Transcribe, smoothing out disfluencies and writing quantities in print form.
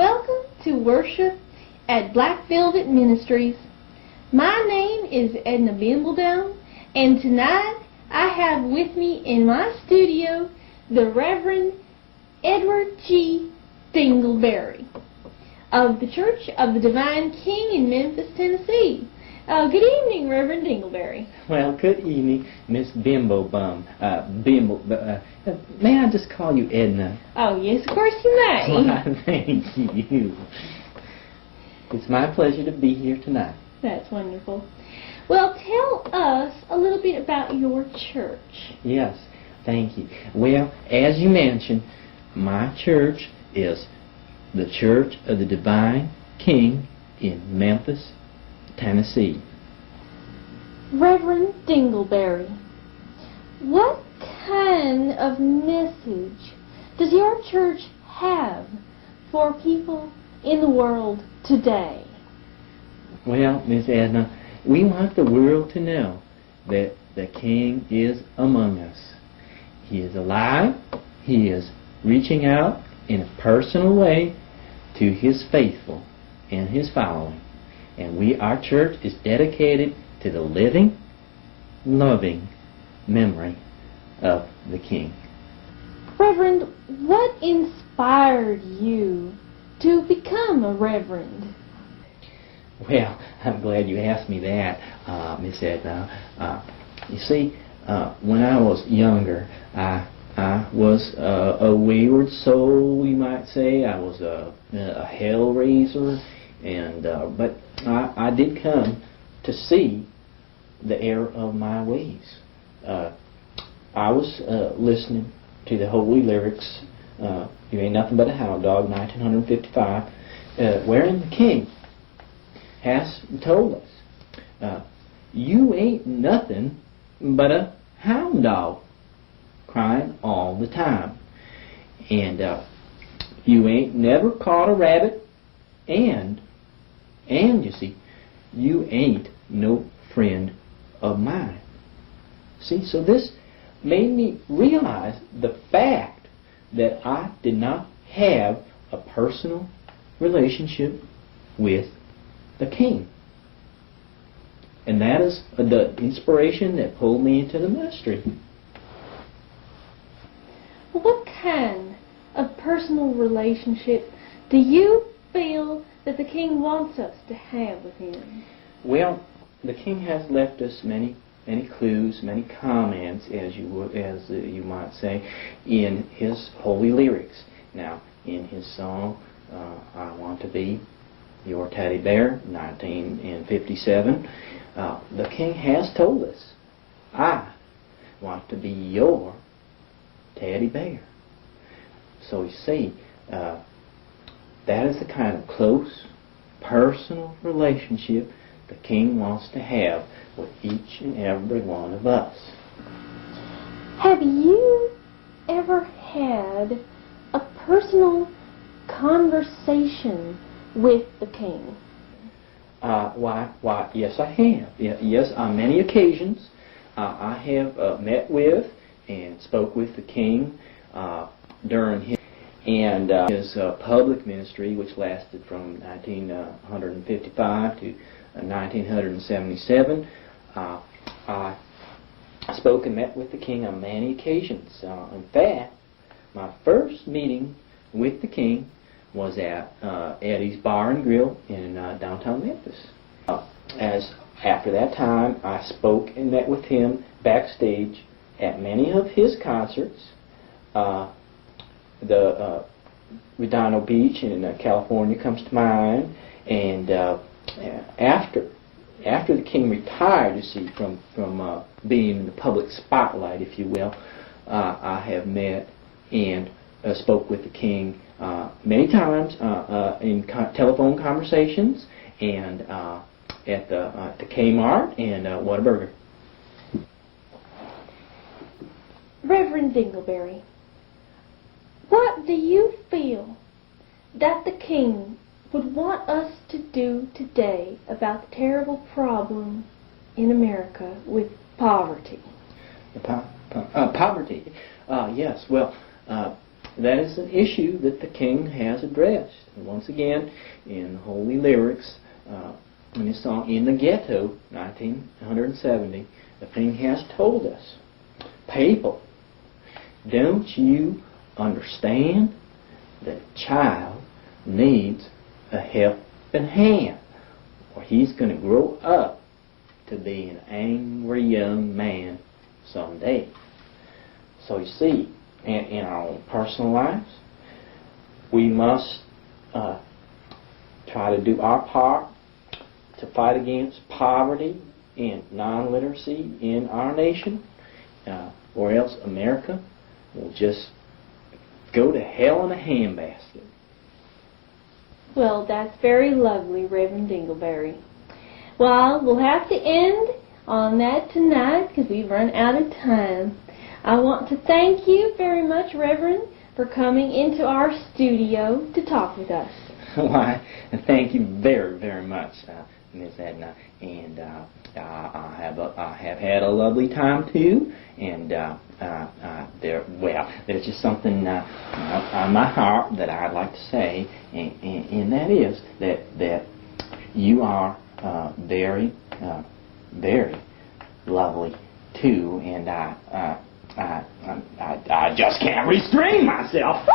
welcome to worship at Black Velvet Ministries. My name is Edna Bimbledome, and tonight I have with me in my studio the Reverend Edward G. Dingleberry of the Church of the Divine King in Memphis, Tennessee. Good evening, Reverend Dingleberry. Well, good evening, Miss Bimbo Bum. May I just call you Edna? Oh, yes, of course you may. Why, thank you. It's my pleasure to be here tonight. That's wonderful. Well, tell us a little bit about your church. Yes, thank you. Well, as you mentioned, my church is the Church of the Divine King in Memphis, Tennessee. Reverend Dingleberry, what kind of message does your church have for people in the world today? Well, Miss Edna, we want the world to know that the King is among us. He is alive. He is reaching out in a personal way to His faithful and His following. And our church is dedicated to the living, loving memory of the King. Reverend, what inspired you to become a reverend? Well, I'm glad you asked me that, Miss Edna. You see, when I was younger, I was a wayward soul, we might say. I was a hell raiser, but I did come to see the error of my ways. I was listening to the holy lyrics, "You Ain't Nothing But a Hound Dog," 1955, wherein the King has told us, you ain't nothing but a hound dog, crying all the time. And you ain't never caught a rabbit, and you see, you ain't no friend of mine. See, so this made me realize the fact that I did not have a personal relationship with the King. And that is the inspiration that pulled me into the ministry. What kind of personal relationship do you feel that the King wants us to have with Him? Well, the King has left us many clues, many comments, as you might say, in His holy lyrics. Now, in His song, "I Want to Be Your Teddy Bear," 1957, the King has told us, "I want to be your teddy bear." So you see, that is the kind of close, personal relationship the King wants to have with each and every one of us. Have you ever had a personal conversation with the King? Why, yes, I have. Yes, on many occasions, I have met with and spoke with the King during his public ministry, which lasted from 1955 to 1977. I spoke and met with the King on many occasions. In fact, my first meeting with the King was at Eddie's Bar and Grill in downtown Memphis. After that time, I spoke and met with him backstage at many of his concerts. The Redondo Beach in California comes to mind, and after the King retired, you see, from being in the public spotlight, if you will, I have met and spoke with the King many times in telephone conversations and at the Kmart and Whataburger. Reverend Dingleberry, what do you feel that the King would want us to do today about the terrible problem in America with poverty? Poverty. Yes, well, that is an issue that the king has addressed. And once again, in Holy Lyrics, in his song In the Ghetto, 1970, the king has told us, people, don't you understand that a child needs a helping hand, or he's going to grow up to be an angry young man someday. So you see, in our own personal lives, we must try to do our part to fight against poverty and non-literacy in our nation, or else America will just go to hell in a handbasket. Well, that's very lovely, Reverend Dingleberry. Well, we'll have to end on that tonight because we've run out of time. I want to thank you very much, Reverend, for coming into our studio to talk with us. Why, thank you very, very much, Miss Edna. And I have had a lovely time too. And there's just something on my heart that I'd like to say, and that is that you are very, very lovely too, and I just can't restrain myself.